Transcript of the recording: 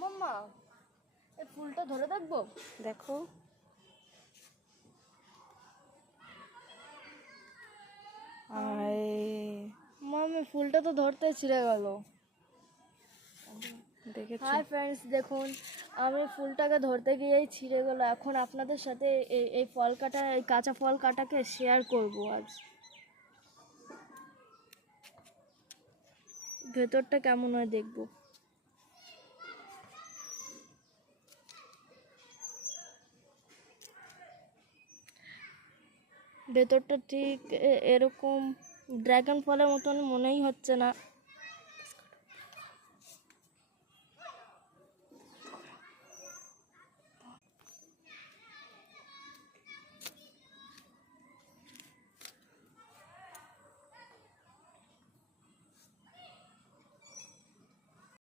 মাম্মা এই ফুলটা ধরে দেখবো। দেখো মাম্মি ফুলটা তো ধরতে ছিঁড়ে গেল। দেখেছো? হাই ফ্রেন্ডস, দেখুন আমি ফুলটাকে ধরতে গিয়েই ছিঁড়ে গেল। এখন আপনাদের সাথে এই ফল কাটা, এই কাঁচা ফল কাটাকে শেয়ার করব। আজ ভেতরটা কেমন হয় দেখবো। ভেতরটা ঠিক এরকম ড্রাগন ফলের মতন মনেই হচ্ছে না।